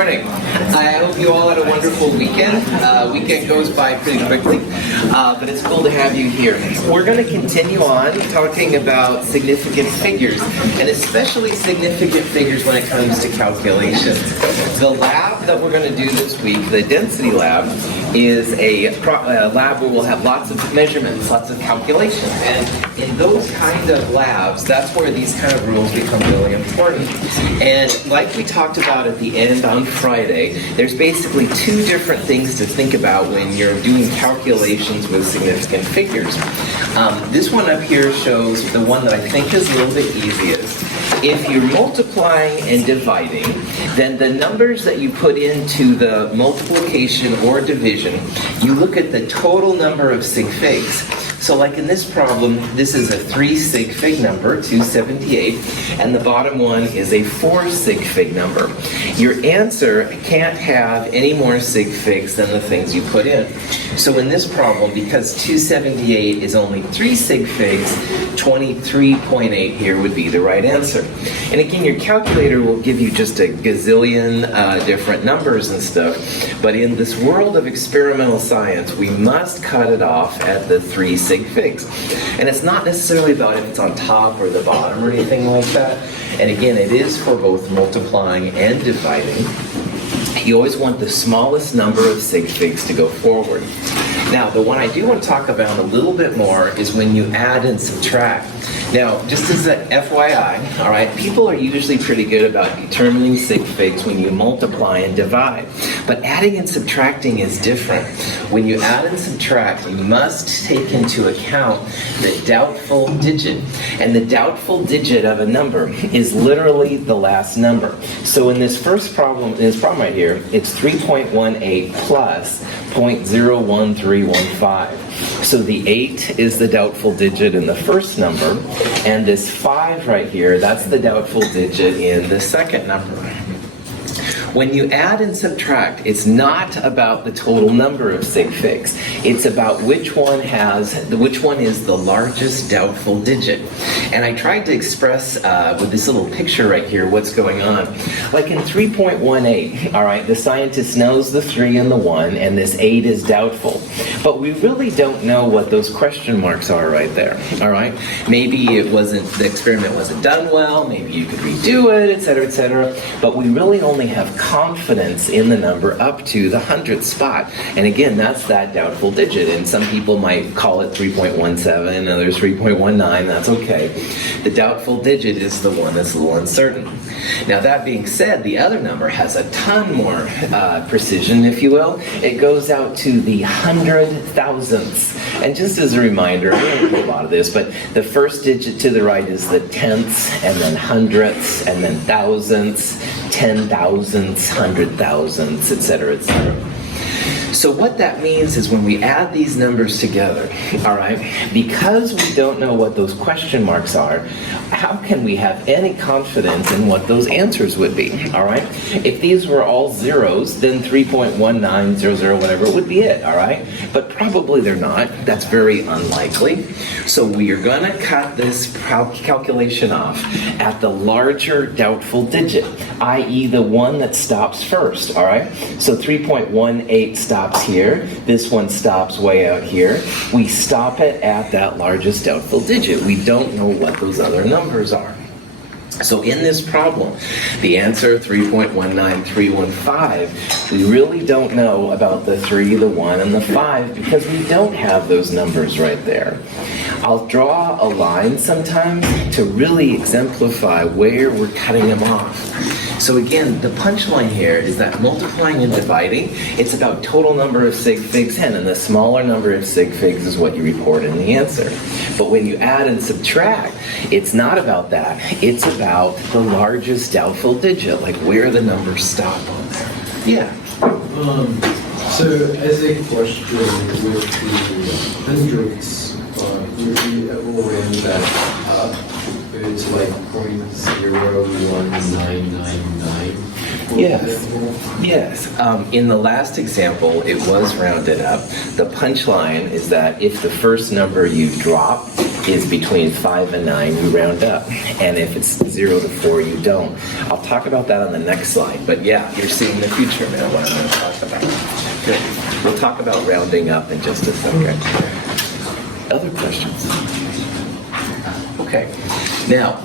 morning. I hope you all had a wonderful weekend. Weekend goes by pretty quickly, but it's cool to have you here. We're going to continue on talking about significant figures, and especially significant figures when it comes to calculations. The lab that we're going to do this week, the density lab, is a lab where we'll have lots of measurements, lots of calculations, and in those kind of labs, that's where these kind of rules become really important. And like we talked about at the end on Friday, there's basically two different things to think about when you're doing calculations with significant figures. This one up here shows the one that I think is a little bit easiest. If you're multiplying and dividing, then the numbers that you put into the multiplication or division, you look at the total number of sig figs. So like in this problem, this is a 3 sig fig number, 278, and the bottom one is a 4 sig fig number. Your answer can't have any more sig figs than the things you put in. So in this problem, because 278 is only 3 sig figs, 23.8 here would be the right answer. And again, your calculator will give you just a gazillion different numbers and stuff, but in this world of experimental science, we must cut it off at the 3 sig figs. And it's not necessarily about if it's on top or the bottom or anything like that. And again, it is for both multiplying and dividing. You always want the smallest number of sig figs to go forward. Now, the one I do want to talk about a little bit more is when you add and subtract. Now, just as an FYI, all right, people are usually pretty good about determining sig figs when you multiply and divide. But adding and subtracting is different. When you add and subtract, you must take into account the doubtful digit. And the doubtful digit of a number is literally the last number. So in this first problem, right here, it's 3.18 plus 0.01315. So the 8 is the doubtful digit in the first number, and this 5 right here, that's the doubtful digit in the second number. When you add and subtract, it's not about the total number of sig figs. It's about which one is the largest doubtful digit. And I tried to express with this little picture right here what's going on. Like in 3.18, all right, the scientist knows the 3 and the 1, and this 8 is doubtful. But we really don't know what those question marks are right there, all right? Maybe the experiment wasn't done well, maybe you could redo it, etc., but we really only have confidence in the number up to the 100th spot. And again, that's that doubtful digit. And some people might call it 3.17, others 3.19, that's okay. The doubtful digit is the one that's a little uncertain. Now that being said, the other number has a ton more precision, if you will. It goes out to the 100,000ths. And just as a reminder, I don't do a lot of this, but the first digit to the right is the tenths, and then hundredths, and then thousandths, 10,000ths, 100,000ths, etc., etc. So what that means is when we add these numbers together, all right, because we don't know what those question marks are, how can we have any confidence in what those answers would be, all right? If these were all zeros, then 3.1900 whatever would be it, all right? But probably they're not. That's very unlikely. So we are going to cut this calculation off at the larger doubtful digit, i.e. the one that stops first, all right? So 3.18 stops here. This one stops way out here. We stop it at that largest doubtful digit. We don't know what those other numbers are. So in this problem, the answer, 3.19315, we really don't know about the 3, the 1, and the 5 because we don't have those numbers right there. I'll draw a line sometimes to really exemplify where we're cutting them off. So again, the punchline here is that multiplying and dividing, it's about total number of sig figs in, and the smaller number of sig figs is what you report in the answer. But when you add and subtract, it's not about that. It's about the largest doubtful digit, like where the numbers stop on there. Yeah. So as a question with the hundredths, usually we'll end that up. It's like 0.01999. Yes. In the last example, it was rounded up. The punchline is that if the first number you drop is between 5 and 9, you round up. And if it's 0 to 4, you don't. I'll talk about that on the next slide. But yeah, you're seeing the future now, what I'm going to talk about. Good. We'll talk about rounding up in just a second. Other questions? Okay. Now,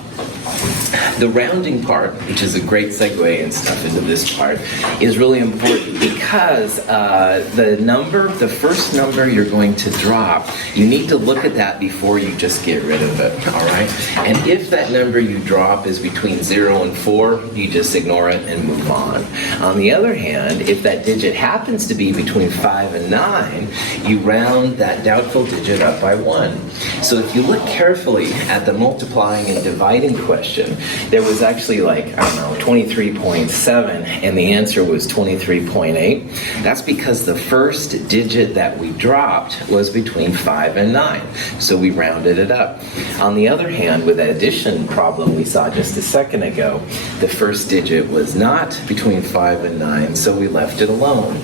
the rounding part, which is a great segue and stuff into this part, is really important because the first number you're going to drop, you need to look at that before you just get rid of it, all right? And if that number you drop is between 0 and 4, you just ignore it and move on. On the other hand, if that digit happens to be between 5 and 9, you round that doubtful digit up by 1. So if you look carefully at the multiplying and dividing question, there was actually 23.7 and the answer was 23.8. That's because the first digit that we dropped was between 5 and 9. So we rounded it up. On the other hand, with that addition problem we saw just a second ago, the first digit was not between 5 and 9, so we left it alone.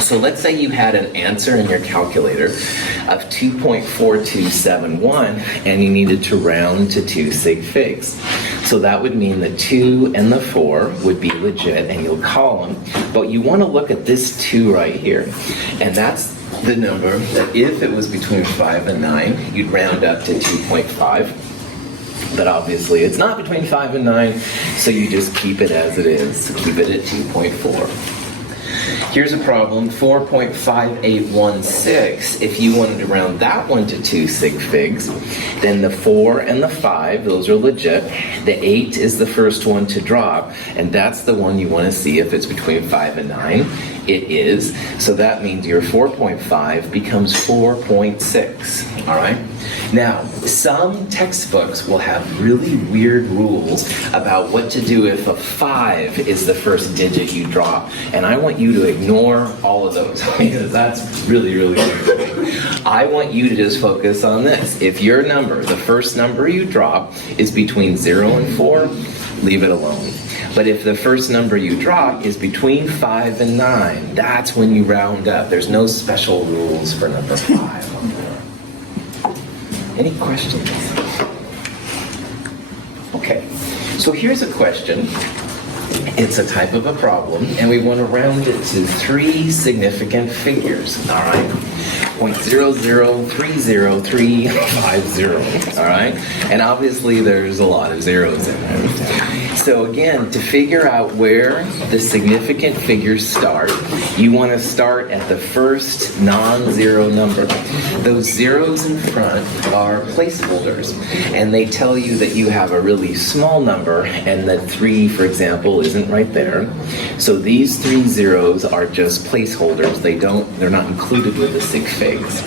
So let's say you had an answer in your calculator of 2.4271 and you needed to round to 2 sig figs. So that would mean the 2 and the 4 would be legit and you'll call them. But you want to look at this 2 right here. And that's the number that if it was between 5 and 9, you'd round up to 2.5. But obviously it's not between 5 and 9, so you just keep it as it is. So keep it at 2.4. Here's a problem, 4.5816. If you wanted to round that one to 2 sig figs, then the 4 and the 5, those are legit. The 8 is the first one to drop, and that's the one you want to see if it's between 5 and 9. It is, so that means your 4.5 becomes 4.6, all right? Now, some textbooks will have really weird rules about what to do if a 5 is the first digit you drop, and I want you to ignore all of those because that's really, really weird. I want you to just focus on this. If your number, the first number you drop, is between 0 and 4, leave it alone. But if the first number you drop is between 5 and 9, that's when you round up. There's no special rules for number 5. Any questions? Okay, so here's a question. It's a type of a problem, and we want to round it to 3 significant figures, all right? 0.0030350, all right? And obviously there's a lot of zeros in there. So again, to figure out where the significant figures start, you want to start at the first non-zero number. Those zeros in front are placeholders, and they tell you that you have a really small number, and that 3, for example, isn't right there. So these 3 zeros are just placeholders. They're not included with the sig figs.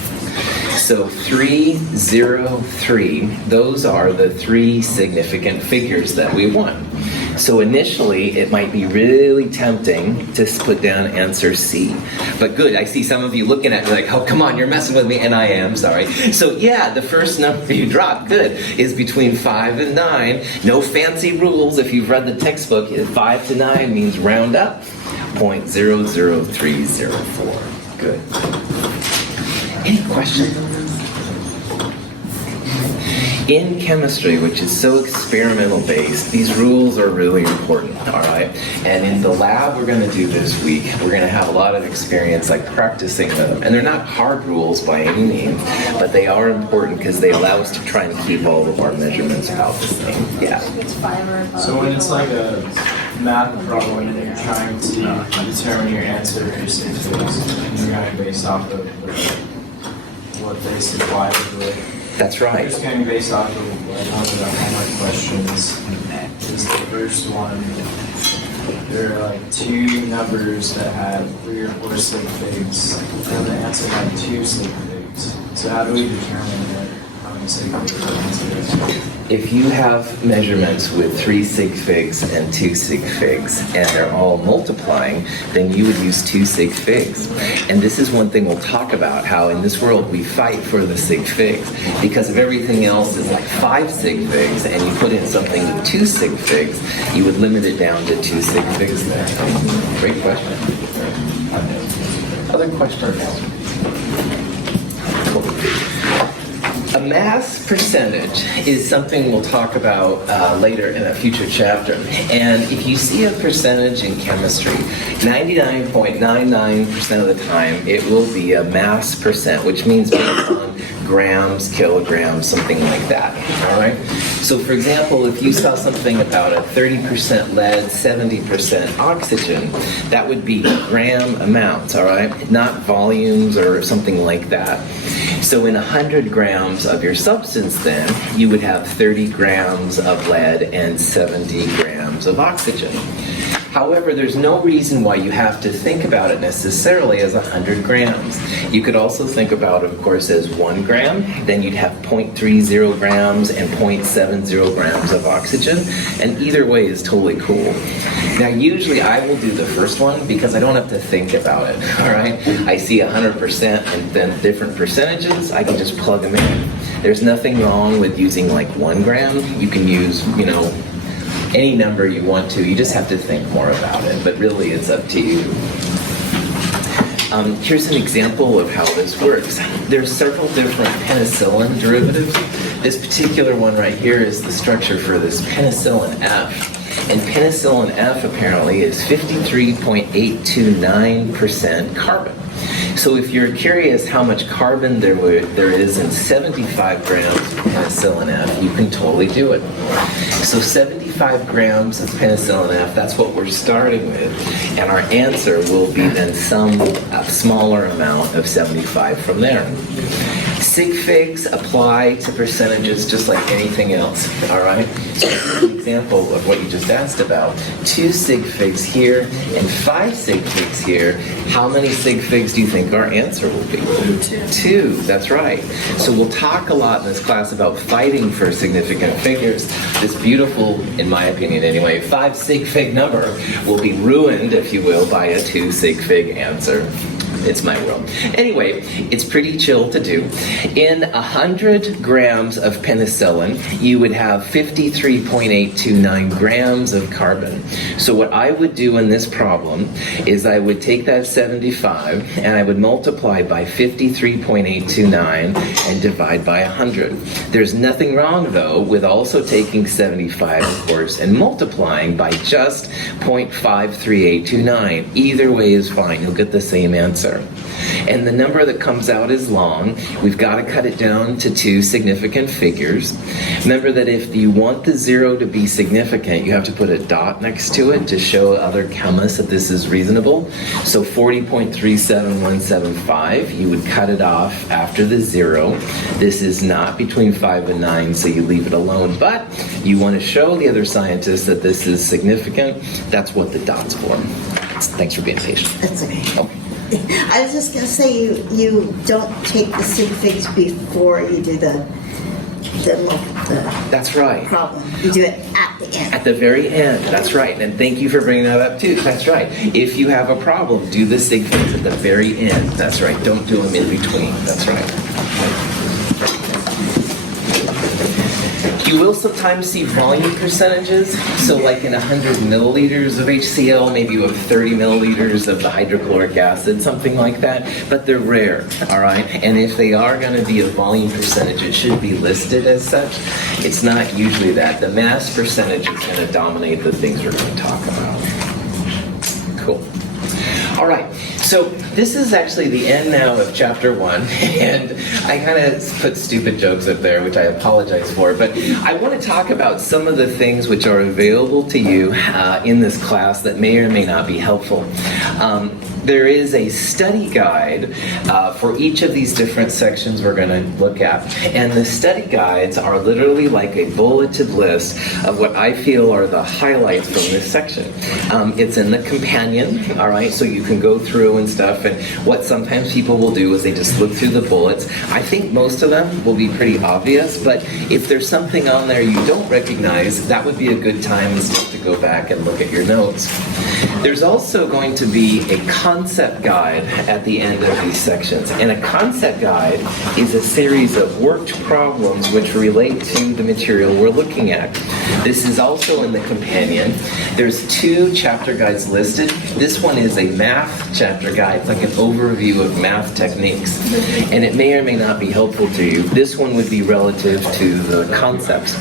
So 303, those are the 3 significant figures that we want. So initially, it might be really tempting to put down answer C. But good, I see some of you looking at me like, oh, come on, you're messing with me, and I am, sorry. So yeah, the first number you drop, good, is between 5 and 9. No fancy rules. If you've read the textbook, 5 to 9 means round up, 0.00304. Good. Any questions? In chemistry, which is so experimental based, these rules are really important, all right? And in the lab we're going to do this week, we're going to have a lot of experience like practicing them. And they're not hard rules by any means, but they are important because they allow us to try and keep all of our measurements about the same. Yeah. So when it's like a math problem and you're trying to determine your answer for sig figs, and you're going based off of what they supply with. That's right. It's going to be based off of one of the homework questions. Is the first one. There are like 2 numbers that have 3 or 4 sig figs, and the answer had 2 sig figs. So how do we determine how many sig figs the answer is? If you have measurements with 3 sig figs and 2 sig figs, and they're all multiplying, then you would use 2 sig figs. And this is one thing we'll talk about, how in this world we fight for the sig figs. Because if everything else is like 5 sig figs, and you put in something with 2 sig figs, you would limit it down to 2 sig figs there. Great question. Other questions? A mass percentage is something we'll talk about later in a future chapter. And if you see a percentage in chemistry, 99.99% of the time it will be a mass percent, which means based on grams, kilograms, something like that. All right? So for example, if you saw something about a 30% lead, 70% oxygen, that would be gram amounts, all right? Not volumes or something like that. So in 100 grams of your substance then, you would have 30 grams of lead and 70 grams of oxygen. However, there's no reason why you have to think about it necessarily as 100 grams. You could also think about it, of course, as 1 gram. Then you'd have 0.30 grams and 0.70 grams of oxygen. And either way is totally cool. Now, usually I will do the first one because I don't have to think about it, all right? I see 100% and then different percentages. I can just plug them in. There's nothing wrong with using like 1 gram. You can use, any number you want to. You just have to think more about it, but really it's up to you. Here's an example of how this works. There's several different penicillin derivatives. This particular one right here is the structure for this penicillin F. And penicillin F apparently is 53.829% carbon. So if you're curious how much carbon there is in 75 grams of penicillin F, you can totally do it. So 75 grams of penicillin F, that's what we're starting with. And our answer will be then some smaller amount of 75 from there. Sig figs apply to percentages just like anything else, all right? So an example of what you just asked about, 2 sig figs here and 5 sig figs here. How many sig figs do you think our answer will be? 2, that's right. So we'll talk a lot in this class about fighting for significant figures. This beautiful, in my opinion anyway, 5 sig fig number will be ruined, if you will, by a 2 sig fig answer. It's my world. Anyway, it's pretty chill to do. In 100 grams of penicillin, you would have 53.829 grams of carbon. So what I would do in this problem is I would take that 75 and I would multiply by 53.829 and divide by 100. There's nothing wrong, though, with also taking 75, of course, and multiplying by just 0.53829. Either way is fine. You'll get the same answer. And the number that comes out is long. We've got to cut it down to 2 significant figures. Remember that if you want the 0 to be significant, you have to put a dot next to it to show other chemists that this is reasonable. So 40.37175, you would cut it off after the 0. This is not between 5 and 9, so you leave it alone. But you want to show the other scientists that this is significant. That's what the dot's for. Thanks for being patient. That's okay. Okay. I was just going to say you don't take the sig figs before you do the That's right. problem. You do it at the end. At the very end, that's right. And thank you for bringing that up too. That's right. If you have a problem, do the sig figs at the very end. That's right. Don't do them in between. That's right. You will sometimes see volume percentages. So like in 100 milliliters of HCl, maybe you have 30 milliliters of the hydrochloric acid, something like that. But they're rare, all right? And if they are going to be a volume percentage, it should be listed as such. It's not usually that. The mass percentage is going to dominate the things we're going to talk about. Cool. All right, so this is actually the end now of chapter 1, and I kind of put stupid jokes up there, which I apologize for, but I want to talk about some of the things which are available to you in this class that may or may not be helpful. There is a study guide for each of these different sections we're going to look at, and the study guides are literally like a bulleted list of what I feel are the highlights from this section. It's in the companion, all right, so you can go through and stuff, and what sometimes people will do is they just look through the bullets. I think most of them will be pretty obvious, but if there's something on there you don't recognize, that would be a good time to go back and look at your notes. There's also going to be a concept guide at the end of these sections. And a concept guide is a series of worked problems which relate to the material we're looking at. This is also in the companion. There's 2 chapter guides listed. This one is a math chapter guide. It's like an overview of math techniques. And it may or may not be helpful to you. This one would be relative to the concepts.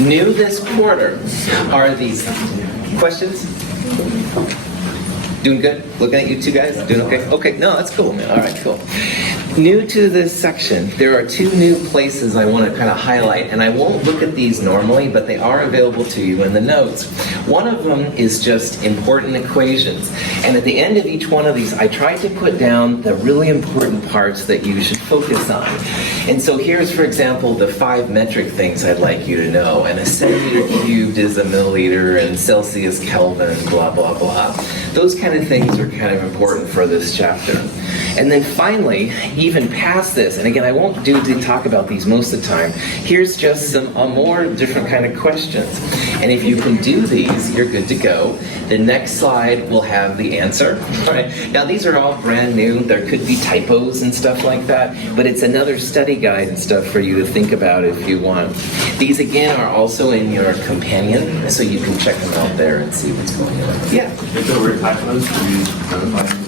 New this quarter are these questions? Doing good? Looking at you 2 guys? Doing okay? Okay, no, that's cool, man. All right, cool. New to this section, there are 2 new places I want to kind of highlight, and I won't look at these normally, but they are available to you in the notes. One of them is just important equations, and at the end of each one of these, I tried to put down the really important parts that you should focus on. And so here's, for example, the 5 metric things I'd like you to know, and a centimeter cubed is a milliliter, and Celsius Kelvin, blah, blah, blah. Those kind of things are kind of important for this chapter. And then finally, even past this, and again, I won't talk about these most of the time, here's just some more different kind of questions. And if you can do these, you're good to go. The next slide will have the answer. All right. Now, these are all brand new. There could be typos and stuff like that, but it's another study guide and stuff for you to think about if you want. These, again, are also in your companion, so you can check them out there and see what's going on. Yeah? If there were typos, could you notify me?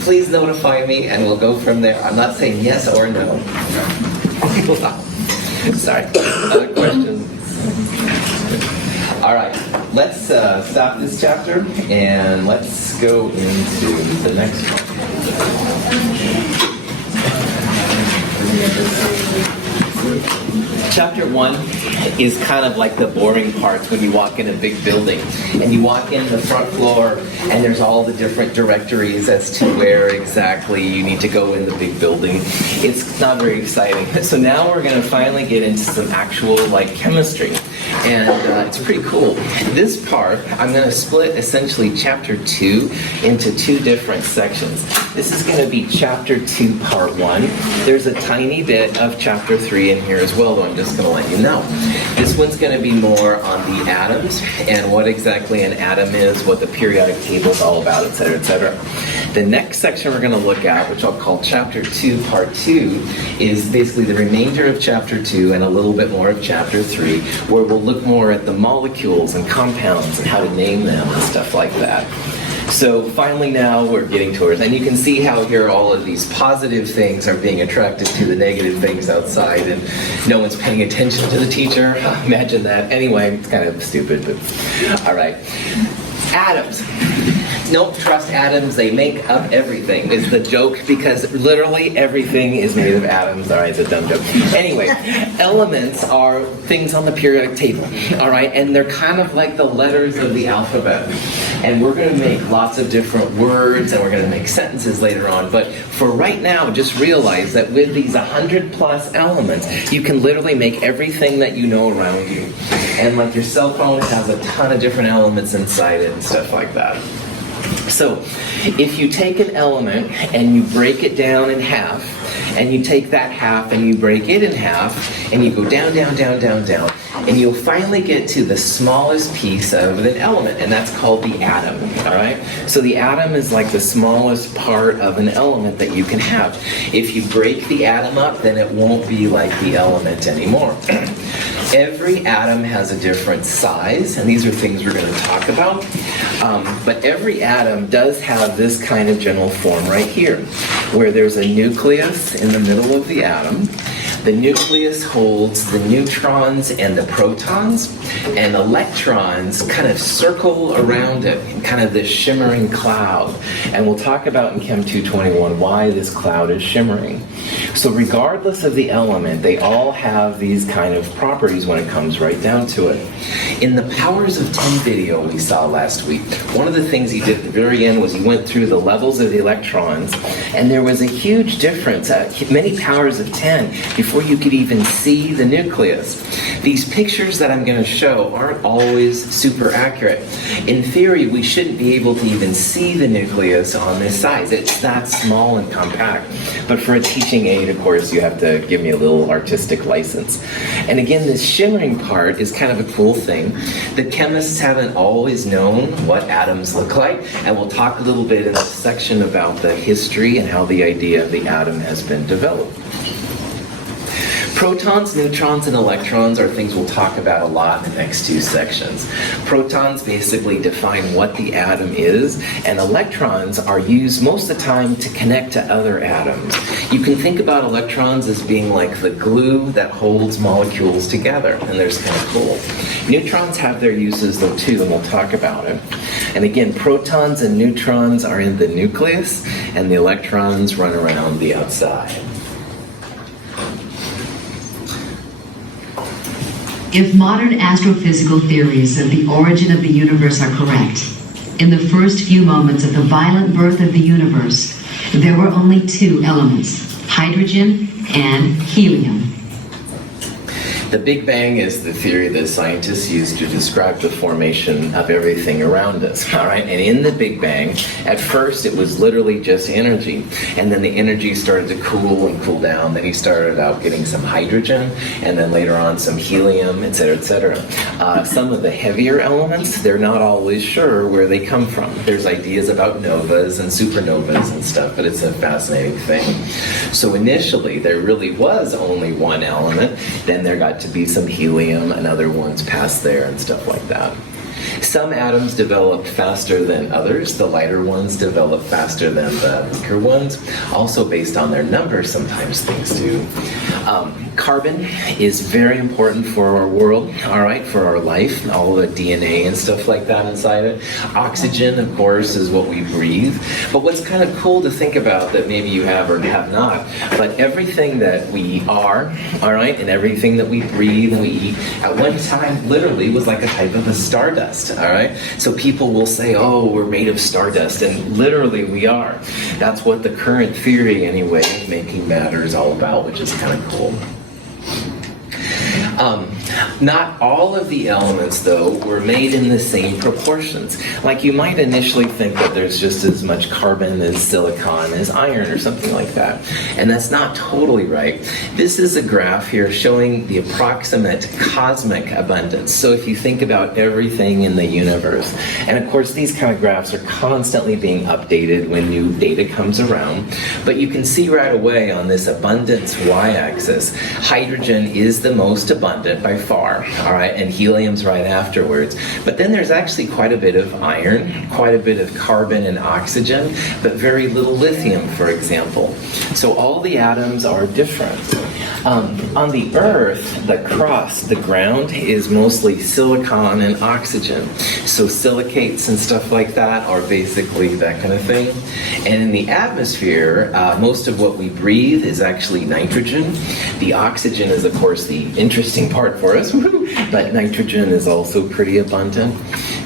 Please notify me and we'll go from there. I'm not saying yes or no. Sorry. Other questions? All right. Let's stop this chapter and let's go into the next one. Chapter 1 is kind of like the boring parts when you walk in a big building. And you walk in the front floor, and there's all the different directories as to where exactly you need to go in the big building. It's not very exciting. So now we're going to finally get into some actual, chemistry. And it's pretty cool. This part, I'm going to split essentially Chapter 2 into 2 different sections. This is going to be Chapter 2, Part 1. There's a tiny bit of Chapter 3 in here as well, though I'm just going to let you know. This one's going to be more on the atoms and what exactly an atom is, what the periodic table is all about, etc., etc. The next section we're going to look at, which I'll call Chapter 2, Part 2, is basically the remainder of Chapter 2 and a little bit more of Chapter 3, where we'll look more at the molecules and compounds and how to name them and stuff like that. So finally now we're getting towards, and you can see how here all of these positive things are being attracted to the negative things outside, and no one's paying attention to the teacher. Imagine that. Anyway, it's kind of stupid, but all right. Atoms. Don't trust atoms, they make up everything, is the joke, because literally everything is made of atoms. All right, it's a dumb joke. Anyway, elements are things on the periodic table, all right, and they're kind of like the letters of the alphabet. And we're going to make lots of different words, and we're going to make sentences later on, but for right now, just realize that with these 100 plus elements, you can literally make everything that you know around you. And like your cell phone has a ton of different elements inside it and stuff like that. So, if you take an element and you break it down in half, and you take that half and you break it in half, and you go down, down, down, down, down, and you'll finally get to the smallest piece of an element, and that's called the atom, all right? So the atom is like the smallest part of an element that you can have. If you break the atom up, then it won't be like the element anymore. Every atom has a different size, and these are things we're going to talk about. But every atom does have this kind of general form right here, where there's a nucleus in the middle of the atom. The nucleus holds the neutrons and the protons, and electrons kind of circle around it in kind of this shimmering cloud. And we'll talk about in Chem 221 why this cloud is shimmering. So regardless of the element, they all have these kind of properties when it comes right down to it. In the Powers of 10 video we saw last week, one of the things he did at the very end was he went through the levels of the electrons, and there was a huge difference, many powers of 10, before before you could even see the nucleus. These pictures that I'm going to show aren't always super accurate. In theory, we shouldn't be able to even see the nucleus on this size. It's that small and compact. But for a teaching aid, of course, you have to give me a little artistic license. And again, this shimmering part is kind of a cool thing. The chemists haven't always known what atoms look like, and we'll talk a little bit in this section about the history and how the idea of the atom has been developed. Protons, neutrons, and electrons are things we'll talk about a lot in the next two sections. Protons basically define what the atom is, and electrons are used most of the time to connect to other atoms. You can think about electrons as being like the glue that holds molecules together, and they're kind of cool. Neutrons have their uses though too, and we'll talk about it. And again, protons and neutrons are in the nucleus, and the electrons run around the outside. If modern astrophysical theories of the origin of the universe are correct, in the first few moments of the violent birth of the universe, there were only two elements, hydrogen and helium. The Big Bang is the theory that scientists use to describe the formation of everything around us, all right? And in the Big Bang, at first it was literally just energy, and then the energy started to cool and cool down. Then he started out getting some hydrogen, and then later on some helium, et cetera, et cetera. Some of the heavier elements, they're not always sure where they come from. There's ideas about novas and supernovas and stuff, but it's a fascinating thing. So initially, there really was only one element. Then there got to be some helium and other ones past there and stuff like that. Some atoms develop faster than others. The lighter ones develop faster than the weaker ones. Also based on their numbers, sometimes things do. Carbon is very important for our world, all right, for our life, all the DNA and stuff like that inside it. Oxygen, of course, is what we breathe. But what's kind of cool to think about that maybe you have or have not, but everything that we are, all right, and everything that we breathe and we eat, at one time literally was like a type of a stardust, all right? So people will say, oh, we're made of stardust, and literally we are. That's what the current theory, anyway, of making matter is all about, which is kind of cool. Not all of the elements, though, were made in the same proportions. Like you might initially think that there's just as much carbon as silicon as iron or something like that. And that's not totally right. This is a graph here showing the approximate cosmic abundance. So if you think about everything in the universe, and of course these kind of graphs are constantly being updated when new data comes around, but you can see right away on this abundance y-axis, hydrogen is the most abundant by far, all right, and helium's right afterwards. But then there's actually quite a bit of iron, quite a bit of carbon and oxygen, but very little lithium, for example. So all the atoms are different. On the Earth, the crust, the ground, is mostly silicon and oxygen. So silicates and stuff like that are basically that kind of thing. And in the atmosphere, most of what we breathe is actually nitrogen. The oxygen is, of course, the interesting part for us, but nitrogen is also pretty abundant.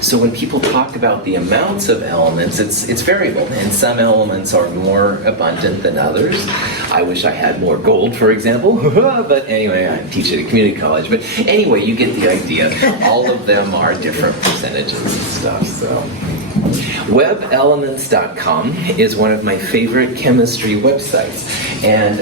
So when people talk about the amounts of elements, it's variable, and some elements are more abundant than others. I wish I had more gold, for example, but anyway, I teach at a community college. But anyway, you get the idea. All of them are different percentages and stuff, so. WebElements.com is one of my favorite chemistry websites. And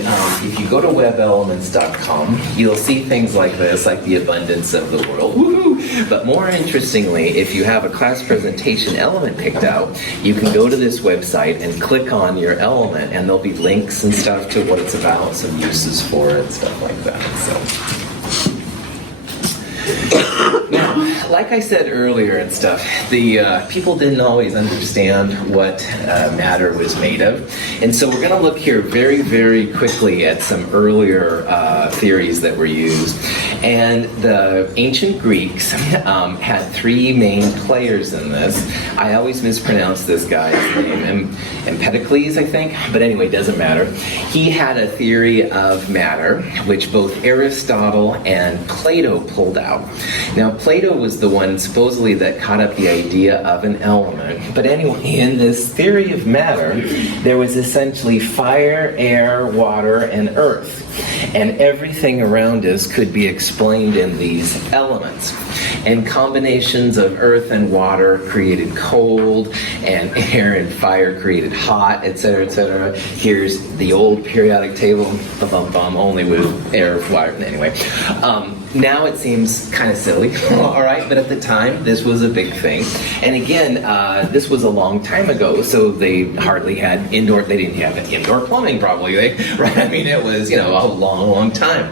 if you go to WebElements.com, you'll see things like this, like the abundance of the world. Woohoo! But more interestingly, if you have a class presentation element picked out, you can go to this website and click on your element, and there'll be links and stuff to what it's about, some uses for it, and stuff like that. So. Now, like I said earlier and stuff, the people didn't always understand what matter was made of. And so we're going to look here very, very quickly at some earlier theories that were used. And the ancient Greeks had three main players in this. I always mispronounce this guy's name, Empedocles, I think. But anyway, it doesn't matter. He had a theory of matter, which both Aristotle and Plato pulled out. Now, Plato was the one supposedly that caught up the idea of an element. But anyway, in this theory of matter, there was essentially fire, air, water, and earth. and everything around us could be explained in these elements. And combinations of earth and water created cold, and air and fire created hot, etc., etc. Here's the old periodic table, only with air, fire, anyway. Now it seems kind of silly, all right, but at the time, this was a big thing. And again, this was a long time ago, so they hardly had they didn't have indoor plumbing probably, right? I mean, it was, a long, long time.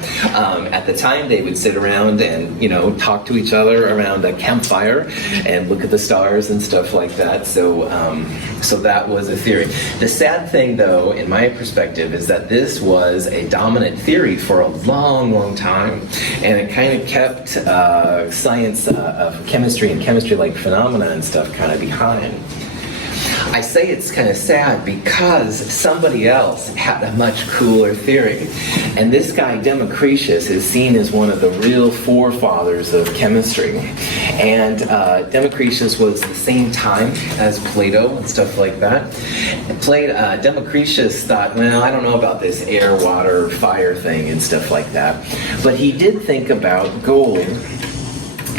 At the time, they would sit around and, talk to each other around a campfire and look at the stars and stuff like that. So that was a theory. The sad thing, though, in my perspective, is that this was a dominant theory for a long, long time, and it kind of kept science of chemistry and chemistry-like phenomena and stuff kind of behind. I say it's kind of sad because somebody else had a much cooler theory. And this guy, Democritus, is seen as one of the real forefathers of chemistry. And Democritus was the same time as Plato and stuff like that. Democritus thought, well, I don't know about this air, water, fire thing and stuff like that. But he did think about gold.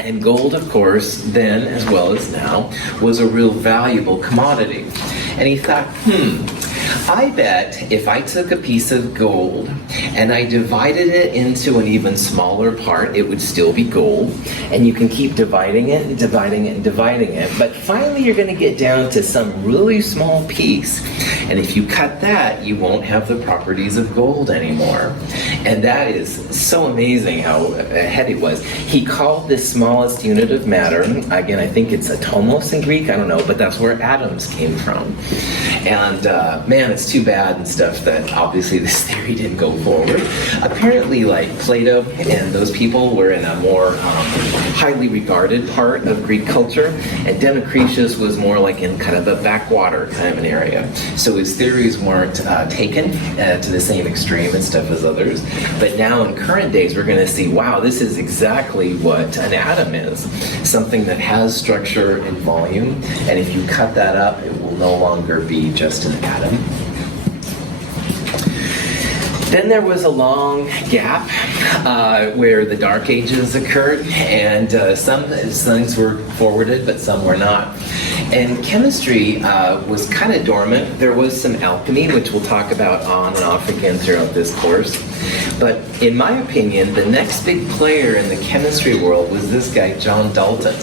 And gold, of course, then as well as now, was a real valuable commodity. And he thought, I bet if I took a piece of gold and I divided it into an even smaller part, it would still be gold. And you can keep dividing it and dividing it and dividing it. But finally you're going to get down to some really small piece. And if you cut that, you won't have the properties of gold anymore. And that is so amazing how ahead he was. He called this smallest unit of matter, again, I think it's atomos in Greek, I don't know, but that's where atoms came from. And man, it's too bad and stuff that obviously this theory didn't go forward. Apparently, like Plato and those people were in a more highly regarded part of Greek culture, and Democritus was more like in kind of a backwater kind of an area. So his theories weren't taken to the same extreme and stuff as others. But now in current days, we're going to see, wow, this is exactly what an atom is. Something that has structure and volume, and if you cut that up, it will no longer be just an atom. Then there was a long gap where the Dark Ages occurred, and some things were forwarded, but some were not. And chemistry was kind of dormant. There was some alchemy, which we'll talk about on and off again throughout this course. But in my opinion, the next big player in the chemistry world was this guy, John Dalton.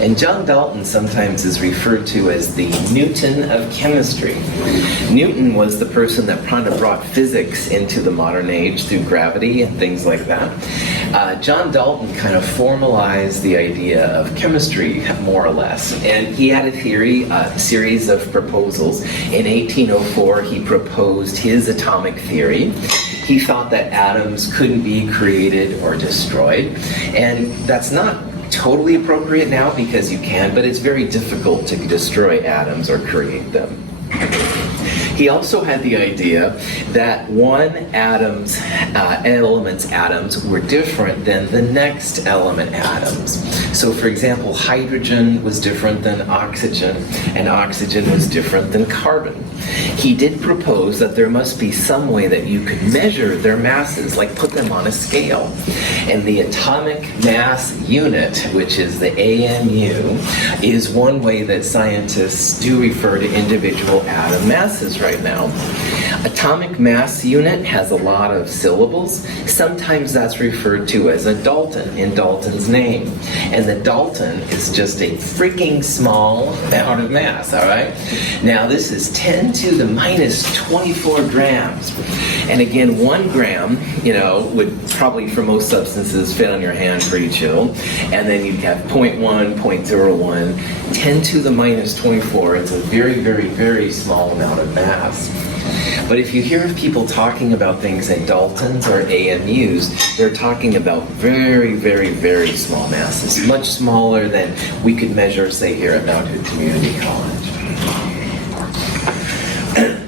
And John Dalton sometimes is referred to as the Newton of chemistry. Newton was the person that kind of brought physics into the modern age through gravity and things like that. John Dalton kind of formalized the idea of chemistry, more or less. And he had a theory, a series of proposals. In 1804, he proposed his atomic theory. He thought that atoms couldn't be created or destroyed. And that's not totally appropriate now because you can, but it's very difficult to destroy atoms or create them. He also had the idea that one element's atoms were different than the next element atoms. So for example, hydrogen was different than oxygen, and oxygen was different than carbon. He did propose that there must be some way that you could measure their masses, like put them on a scale. And the atomic mass unit, which is the AMU, is one way that scientists do refer to individual atom masses right now. Atomic mass unit has a lot of syllables. Sometimes that's referred to as a Dalton in Dalton's name. And the Dalton is just a freaking small amount of mass, all right? Now this is 10 to the minus 24 grams. And again, 1 gram, would probably for most substances fit on your hand pretty chill. And then you'd have 0.1, 0.01, 10 to the minus 24. It's a very, very, very small amount of mass. But if you hear people talking about things in Daltons or AMUs, they're talking about very, very, very small masses, much smaller than we could measure, say, here at Mount Hood Community College.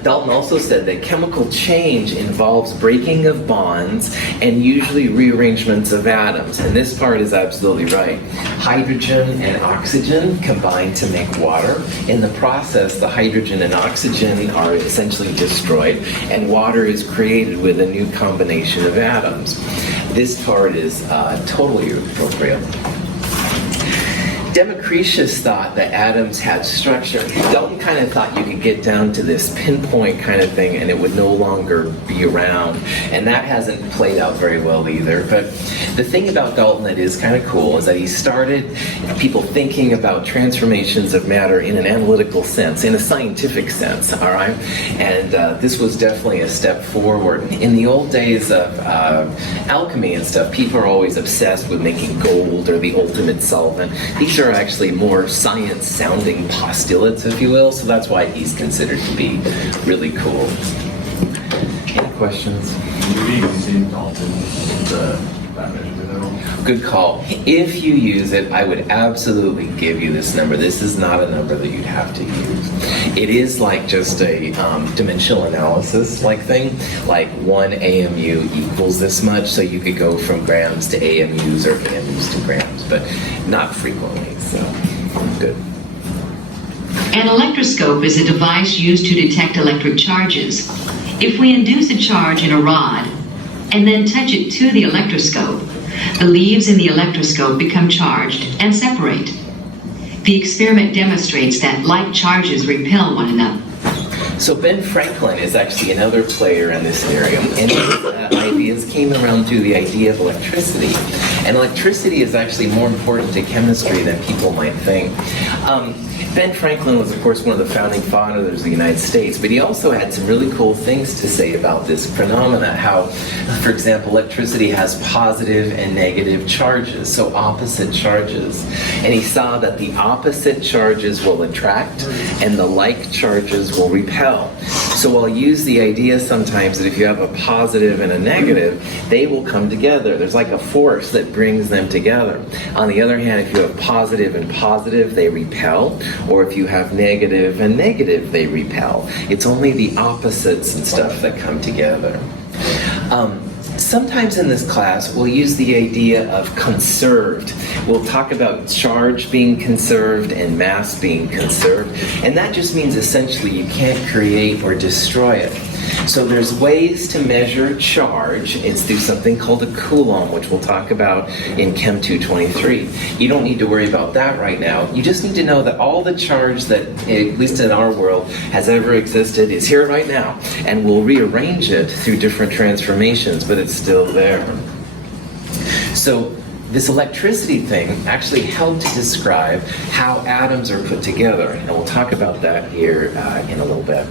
Dalton also said that chemical change involves breaking of bonds and usually rearrangements of atoms. And this part is absolutely right. Hydrogen and oxygen combine to make water. In the process, the hydrogen and oxygen are essentially destroyed, and water is created with a new combination of atoms. This part is totally appropriate. Democritus thought that atoms had structure. Dalton kind of thought you could get down to this pinpoint kind of thing and it would no longer be around. And that hasn't played out very well either. But the thing about Dalton that is kind of cool is that he started people thinking about transformations of matter in an analytical sense, in a scientific sense, all right? And this was definitely a step forward. In the old days of alchemy and stuff, people are always obsessed with making gold or the ultimate solvent. These are actually more science-sounding postulates, if you will, so that's why he's considered to be really cool. Any questions? Maybe you can see Dalton that measurement at all. Good call. If you use it, I would absolutely give you this number. This is not a number that you'd have to use. It is like just a dimensional analysis like thing, like 1 AMU equals this much, so you could go from grams to AMUs or AMUs to grams, but not frequently, so good. An electroscope is a device used to detect electric charges. If we induce a charge in a rod and then touch it to the electroscope, the leaves in the electroscope become charged and separate. The experiment demonstrates that like charges repel one another. So Ben Franklin is actually another player in this area, and his ideas came around through the idea of electricity. And electricity is actually more important to chemistry than people might think. Ben Franklin was, of course, one of the founding fathers of the United States, but he also had some really cool things to say about this phenomena, how, for example, electricity has positive and negative charges, so opposite charges. And he saw that the opposite charges will attract and the like charges will repel. So I'll use the idea sometimes that if you have a positive and a negative, they will come together. There's like a force that brings them together. On the other hand, if you have positive and positive, they repel. Or if you have negative and negative, they repel. It's only the opposites and stuff that come together. Sometimes in this class, we'll use the idea of conserved. We'll talk about charge being conserved and mass being conserved. And that just means essentially you can't create or destroy it. So there's ways to measure charge. It's through something called a coulomb, which we'll talk about in Chem 223. You don't need to worry about that right now. You just need to know that all the charge that, at least in our world, has ever existed is here right now. And we'll rearrange it through different transformations, but it's still there. So this electricity thing actually helped to describe how atoms are put together. And we'll talk about that here in a little bit.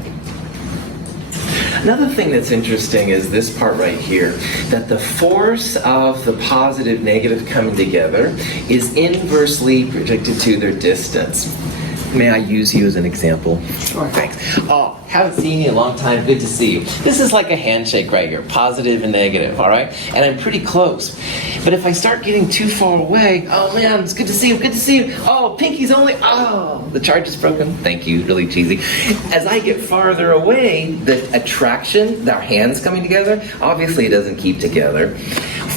Another thing that's interesting is this part right here, that the force of the positive, negative coming together is inversely projected to their distance. May I use you as an example? Sure. Thanks. Oh, haven't seen you in a long time. Good to see you. This is like a handshake right here, positive and negative, all right? And I'm pretty close. But if I start getting too far away, oh man, it's good to see you, good to see you. Oh, pinky's only, oh, the charge is broken. Thank you, really cheesy. As I get farther away, the attraction, our hands coming together, obviously it doesn't keep together.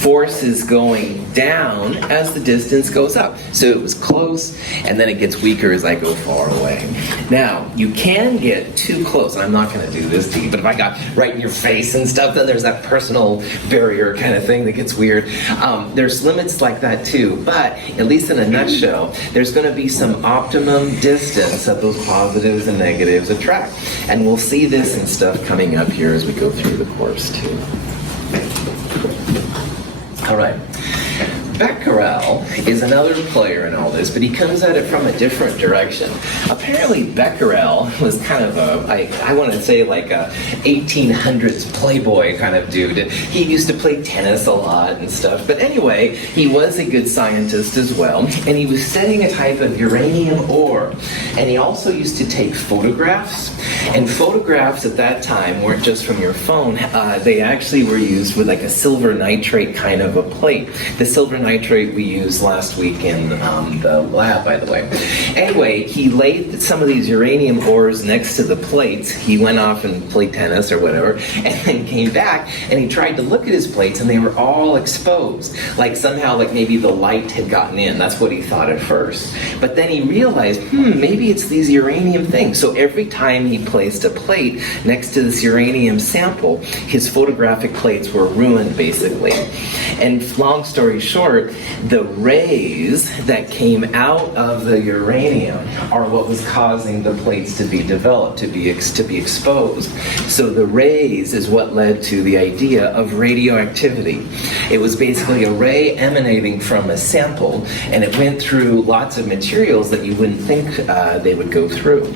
Force is going down as the distance goes up. So it was close, and then it gets weaker as I go far away. Now, you can get too close, and I'm not going to do this to you, but if I got right in your face and stuff, then there's that personal barrier kind of thing that gets weird. There's limits like that too, but at least in a nutshell, there's going to be some optimum distance that those positives and negatives attract. And we'll see this and stuff coming up here as we go through the course too. All right. Becquerel is another player in all this, but he comes at it from a different direction. Apparently Becquerel was kind of I want to say like a 1800s playboy kind of dude. He used to play tennis a lot and stuff, but anyway, he was a good scientist as well, and he was studying a type of uranium ore, and he also used to take photographs, and photographs at that time weren't just from your phone. They actually were used with like a silver nitrate kind of a plate. The silver nitrate we used last week in the lab, by the way. Anyway, he laid some of these uranium ores next to the plates. He went off and played tennis or whatever, and then came back, and he tried to look at his plates, and they were all exposed. Like somehow, like maybe the light had gotten in. That's what he thought at first. But then he realized, maybe it's these uranium things. So every time he placed a plate next to this uranium sample, his photographic plates were ruined, basically. And long story short, the rays that came out of the uranium are what was causing the plates to be developed, to be exposed. So the rays is what led to the idea of radioactivity. It was basically a ray emanating from a sample, and it went through lots of materials that you wouldn't think they would go through.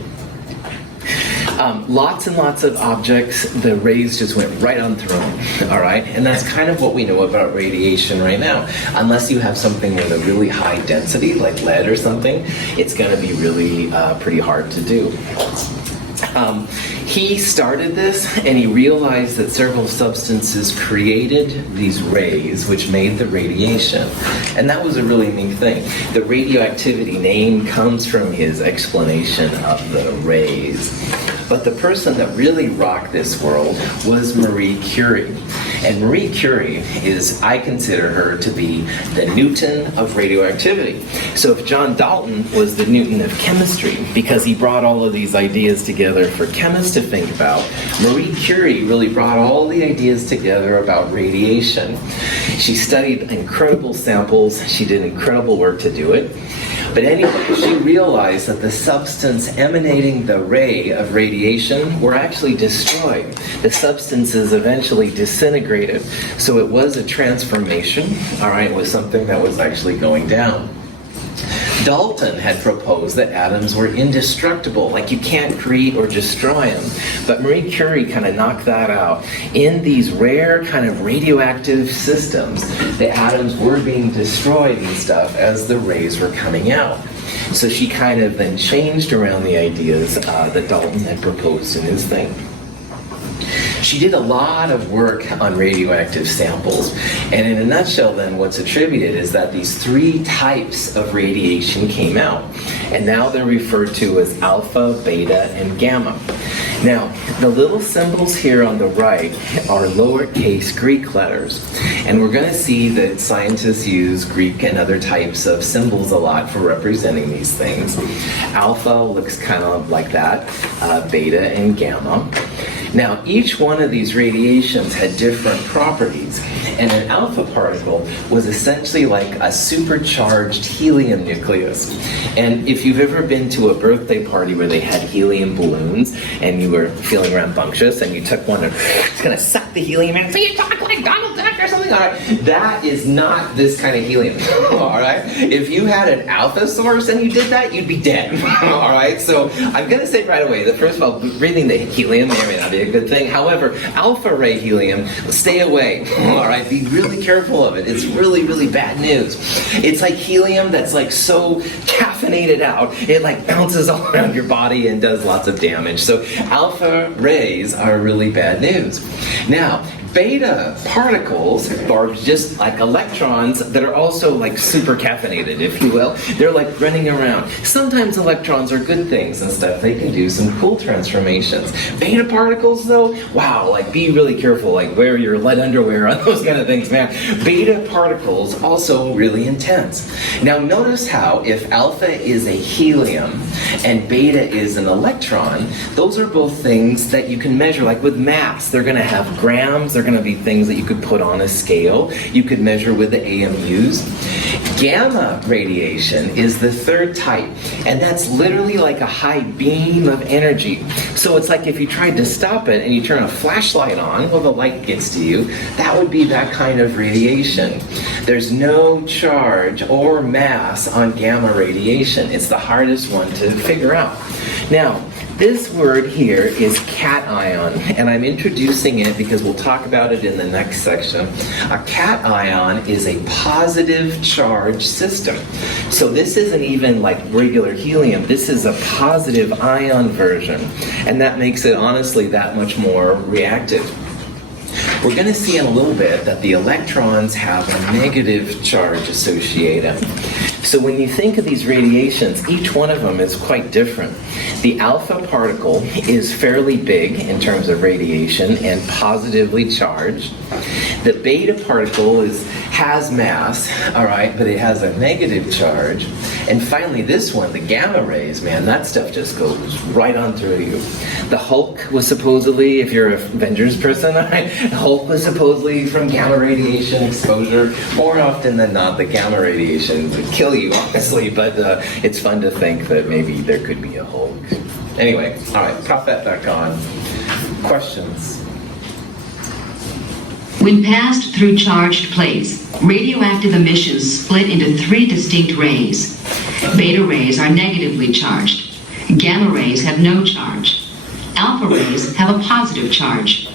Lots and lots of objects, the rays just went right on through them, all right? And that's kind of what we know about radiation right now. Unless you have something with a really high density, like lead or something, it's going to be really pretty hard to do. He started this, and he realized that several substances created these rays, which made the radiation. And that was a really neat thing. The radioactivity name comes from his explanation of the rays. But the person that really rocked this world was Marie Curie. And Marie Curie is, I consider her to be the Newton of radioactivity. So if John Dalton was the Newton of chemistry, because he brought all of these ideas together for chemists to think about, Marie Curie really brought all the ideas together about radiation. She studied incredible samples. She did incredible work to do it. But anyway, she realized that the substance emanating the ray of radiation were actually destroyed. The substances eventually disintegrated. So it was a transformation, all right, it was something that was actually going down. Dalton had proposed that atoms were indestructible, like you can't create or destroy them. But Marie Curie kind of knocked that out. In these rare kind of radioactive systems, the atoms were being destroyed and stuff as the rays were coming out. So she kind of then changed around the ideas that Dalton had proposed in his thing. She did a lot of work on radioactive samples, and in a nutshell then what's attributed is that these three types of radiation came out, and now they're referred to as alpha, beta, and gamma. Now, the little symbols here on the right are lowercase Greek letters, and we're going to see that scientists use Greek and other types of symbols a lot for representing these things. Alpha looks kind of like that, beta and gamma. Now, each one of these radiations had different properties, and an alpha particle was essentially like a supercharged helium nucleus. And if you've ever been to a birthday party where they had helium balloons, and you were feeling rambunctious, and you took one and it's going to suck the helium in, so you talk like Donald Duck or something, all right, that is not this kind of helium, all right? If you had an alpha source and you did that, you'd be dead, all right? So I'm going to say right away that first of all, breathing the helium may or may not be a good thing. However, alpha ray helium, stay away, all right? Be really careful of it. It's really, really bad news. It's like helium that's like so caffeinated out, it like bounces all around your body and does lots of damage. So alpha rays are really bad news. Now, beta particles are just like electrons that are also like super caffeinated, if you will. They're like running around. Sometimes electrons are good things and stuff. They can do some cool transformations. Beta particles though, wow, like be really careful, like wear your lead underwear on those kind of things, man. Beta particles also really intense. Now notice how if alpha is a helium and beta is an electron, those are both things that you can measure, like with mass. They're going to have grams, they're going to be things that you could put on a scale. You could measure with the AMUs. Gamma radiation is the third type, and that's literally like a high beam of energy. So it's like if you tried to stop it and you turn a flashlight on, well, the light gets to you. That would be that kind of radiation. There's no charge or mass on gamma radiation. It's the hardest one to figure out. Now, this word here is cation, and I'm introducing it because we'll talk about it in the next section. A cation is a positive charge system. So this isn't even like regular helium. This is a positive ion version, and that makes it honestly that much more reactive. We're going to see in a little bit that the electrons have a negative charge associated. So when you think of these radiations, each one of them is quite different. The alpha particle is fairly big in terms of radiation and positively charged. The beta particle has mass, all right, but it has a negative charge. And finally, this one, the gamma rays, man, that stuff just goes right on through you. The Hulk was supposedly, if you're a Avengers person, Hulk was supposedly from gamma radiation exposure. More often than not, the gamma radiation would kill you, honestly, but it's fun to think that maybe there could be a Hulk. Anyway, all right, prop that back on. Questions? When passed through charged plates, radioactive emissions split into 3 distinct rays. Beta rays are negatively charged. Gamma rays have no charge. Alpha rays have a positive charge.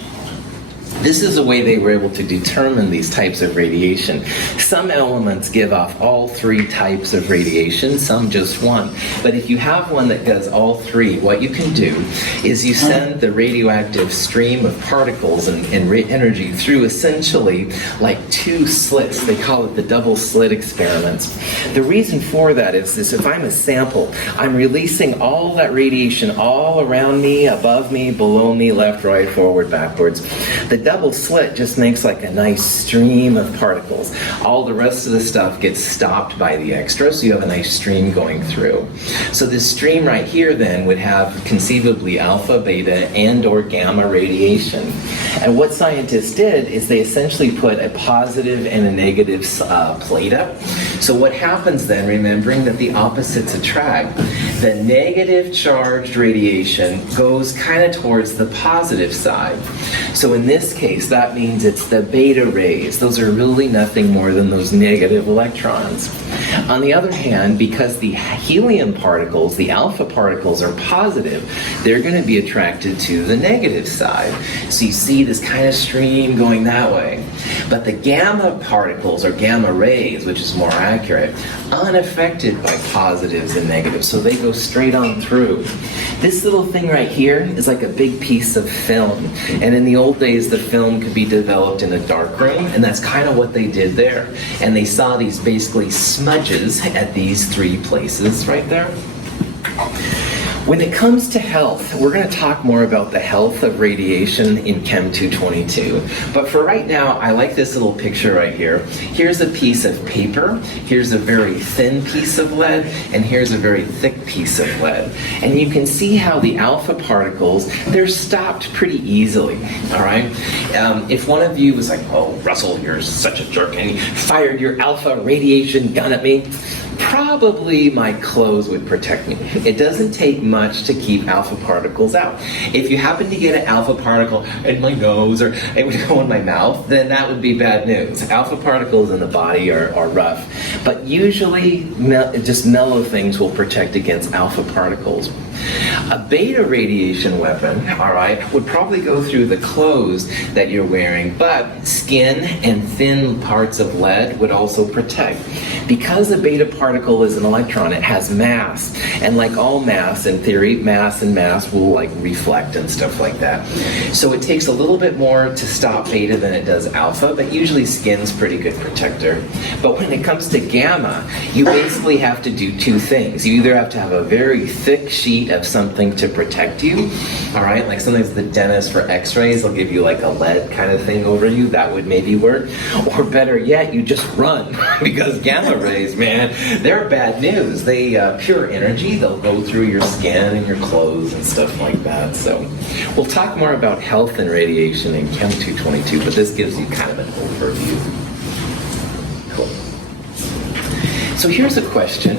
This is a way they were able to determine these types of radiation. Some elements give off all 3 types of radiation, some just one. But if you have one that does all 3, what you can do is you send the radioactive stream of particles and energy through essentially like 2 slits. They call it the double slit experiments. The reason for that is if I'm a sample, I'm releasing all that radiation all around me, above me, below me, left, right, forward, backwards. The double slit just makes like a nice stream of particles. All the rest of the stuff gets stopped by the extra, so you have a nice stream going through. So this stream right here then would have conceivably alpha, beta, and or gamma radiation. And what scientists did is they essentially put a positive and a negative plate up. So what happens then, remembering that the opposites attract, the negative charged radiation goes kind of towards the positive side. So in this case, that means it's the beta rays. Those are really nothing more than those negative electrons. On the other hand, because the helium particles, the alpha particles, are positive, they're going to be attracted to the negative side. So you see this kind of stream going that way. But the gamma particles, or gamma rays, which is more accurate, unaffected by positives and negatives, so they go straight on through. This little thing right here is like a big piece of film, and in the old days the film could be developed in a dark room, and that's kind of what they did there. And they saw these basically smudges at these 3 places right there. When it comes to health, we're going to talk more about the health of radiation in Chem 222. But for right now, I like this little picture right here. Here's a piece of paper, here's a very thin piece of lead, and here's a very thick piece of lead. And you can see how the alpha particles, they're stopped pretty easily, all right? If one of you was like, oh, Russell, you're such a jerk, and you fired your alpha radiation gun at me, probably my clothes would protect me. It doesn't take much to keep alpha particles out. If you happen to get an alpha particle in my nose or it would go in my mouth, then that would be bad news. Alpha particles in the body are rough, but usually just mellow things will protect against alpha particles. A beta radiation weapon, all right, would probably go through the clothes that you're wearing, but skin and thin parts of lead would also protect. Because a beta particle is an electron, it has mass, and like all mass, in theory, mass and mass will like reflect and stuff like that. So it takes a little bit more to stop beta than it does alpha, but usually skin's pretty good protector. But when it comes to gamma, you basically have to do 2 things. You either have to have a very thick sheet of something to protect you, all right, like sometimes the dentist for x-rays will give you like a lead kind of thing over you, that would maybe work, or better yet, you just run, because gamma rays, man, they're bad news. They pure energy, they'll go through your skin and your clothes and stuff like that. So we'll talk more about health and radiation in Chem 222, but this gives you kind of an overview. Cool. So here's a question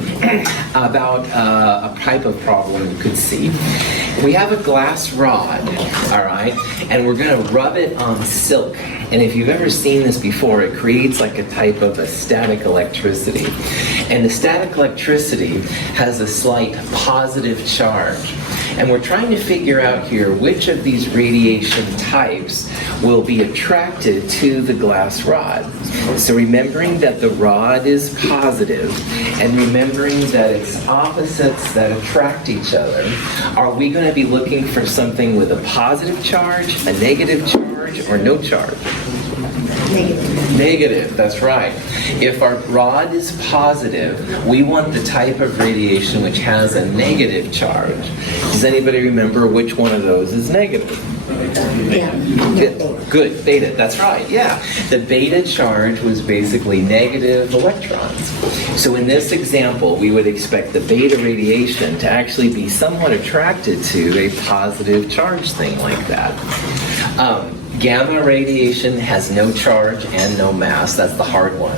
about a type of problem you could see. We have a glass rod, all right, and we're going to rub it on silk. And if you've ever seen this before, it creates like a type of a static electricity. And the static electricity has a slight positive charge. And we're trying to figure out here which of these radiation types will be attracted to the glass rod. So remembering that the rod is positive and remembering that it's opposites that attract each other, are we going to be looking for something with a positive charge, a negative charge, charge or no charge? Negative. Negative, that's right. If our rod is positive, we want the type of radiation which has a negative charge. Does anybody remember which one of those is negative? Yeah. Good, beta, that's right, yeah. The beta charge was basically negative electrons. So in this example, we would expect the beta radiation to actually be somewhat attracted to a positive charge thing like that. Gamma radiation has no charge and no mass. That's the hard one.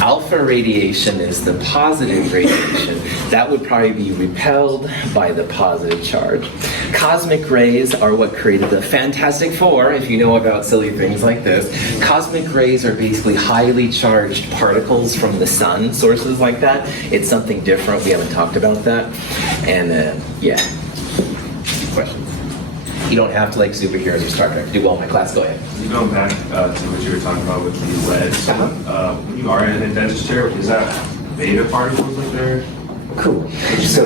Alpha radiation is the positive radiation. That would probably be repelled by the positive charge. Cosmic rays are what created the Fantastic Four, if you know about silly things like this. Cosmic rays are basically highly charged particles from the sun, sources like that. It's something different. We haven't talked about that. And yeah. Questions? You don't have to like superheroes or Star Trek. Do well in my class. Go ahead. Going back to what you were talking about with the lead, so when you are in a dentist chair, is that beta particles like there? Cool. So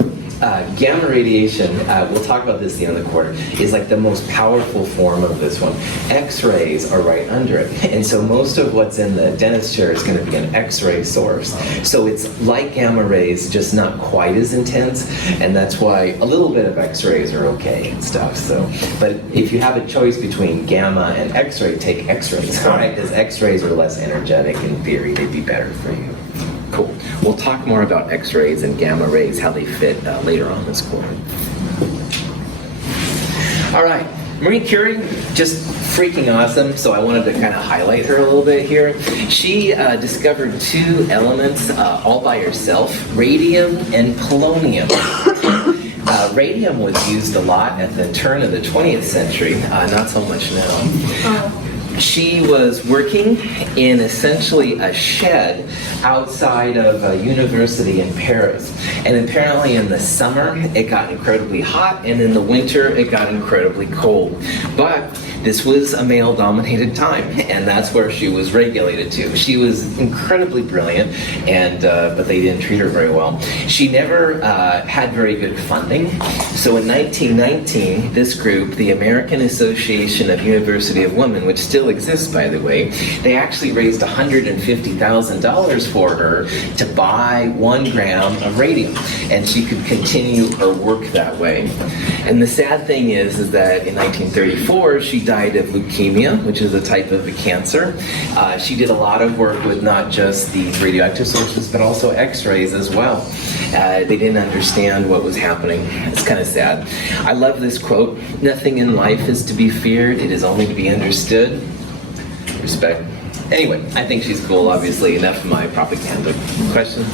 gamma radiation, we'll talk about this at the end of the quarter, is like the most powerful form of this one. X-rays are right under it. And so most of what's in the dentist chair is going to be an X-ray source. So it's like gamma rays, just not quite as intense. And that's why a little bit of X-rays are okay and stuff. So, but if you have a choice between gamma and X-ray, take X-rays, all right? Because X-rays are less energetic in theory. They'd be better for you. Cool. We'll talk more about X-rays and gamma rays, how they fit later on this quarter. All right. Marie Curie, just freaking awesome, so I wanted to kind of highlight her a little bit here. She discovered two elements all by herself, radium and polonium. Radium was used a lot at the turn of the 20th century, not so much now. She was working in essentially a shed outside of a university in Paris. And apparently in the summer, it got incredibly hot, and in the winter, it got incredibly cold. But this was a male-dominated time, and that's where she was regulated to. She was incredibly brilliant, and but they didn't treat her very well. She never had very good funding. So in 1919, this group, the American Association of University of Women, which still exists, by the way, they actually raised $150,000 for her to buy 1 gram of radium, and she could continue her work that way. And the sad thing is that in 1934, she died of leukemia, which is a type of a cancer. She did a lot of work with not just these radioactive sources, but also X-rays as well. They didn't understand what was happening. It's kind of sad. I love this quote: "Nothing in life is to be feared, it is only to be understood." Respect. Anyway, I think she's cool, obviously. Enough of my propaganda. Questions?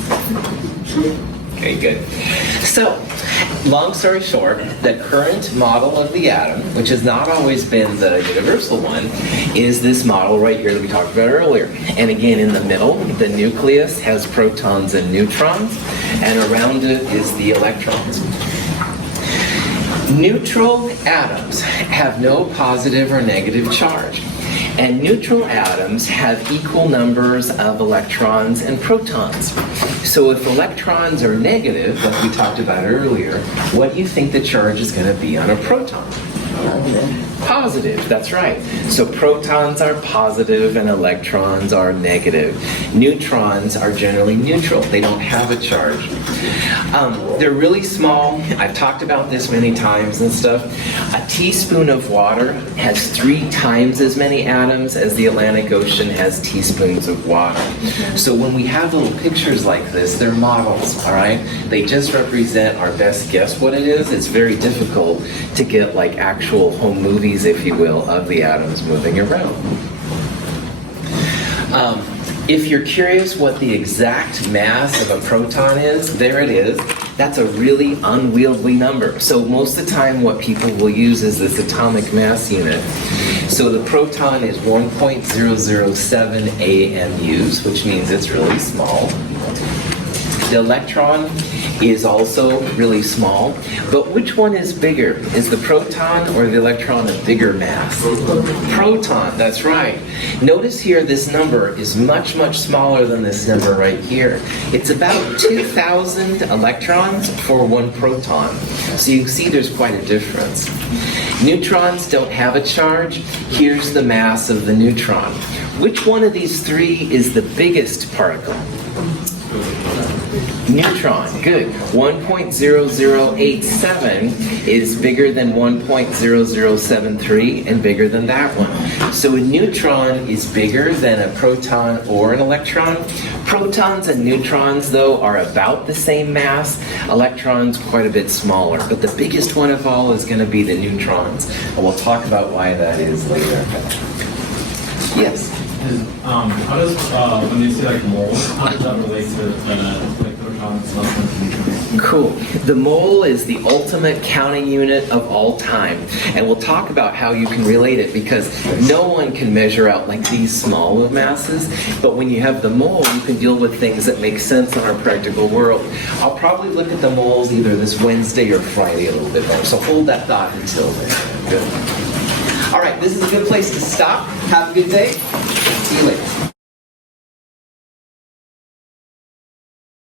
Okay, good. So, long story short, the current model of the atom, which has not always been the universal one, is this model right here that we talked about earlier. And again, in the middle, the nucleus has protons and neutrons, and around it is the electrons. Neutral atoms have no positive or negative charge. And neutral atoms have equal numbers of electrons and protons. So if electrons are negative, like we talked about earlier, what do you think the charge is going to be on a proton? Positive, that's right. So protons are positive and electrons are negative. Neutrons are generally neutral. They don't have a charge. They're really small. I've talked about this many times and stuff. A teaspoon of water has 3 times as many atoms as the Atlantic Ocean has teaspoons of water. So when we have little pictures like this, they're models, all right? They just represent our best guess what it is. It's very difficult to get like actual home movies, if you will, of the atoms moving around. If you're curious what the exact mass of a proton is, there it is. That's a really unwieldy number. So most of the time what people will use is this atomic mass unit. So the proton is 1.007 AMUs, which means it's really small. The electron is also really small. But which one is bigger? Is the proton or the electron a bigger mass? Proton, that's right. Notice here this number is much, much smaller than this number right here. It's about 2,000 electrons for one proton. So you can see there's quite a difference. Neutrons don't have a charge. Here's the mass of the neutron. Which one of these three is the biggest particle? Neutron, good. 1.0087 is bigger than 1.0073 and bigger than that one. So a neutron is bigger than a proton or an electron. Protons and neutrons, though, are about the same mass. Electrons quite a bit smaller. But the biggest one of all is going to be the neutrons. And we'll talk about why that is later. Yes? How does, when you say like moles, how does that relate to like protons, neutrons? Cool. The mole is the ultimate counting unit of all time. And we'll talk about how you can relate it because no one can measure out like these small of masses. But when you have the mole, you can deal with things that make sense in our practical world. I'll probably look at the moles either this Wednesday or Friday a little bit more. So hold that thought until then. Good. All right, this is a good place to stop. Have a good day. See you later.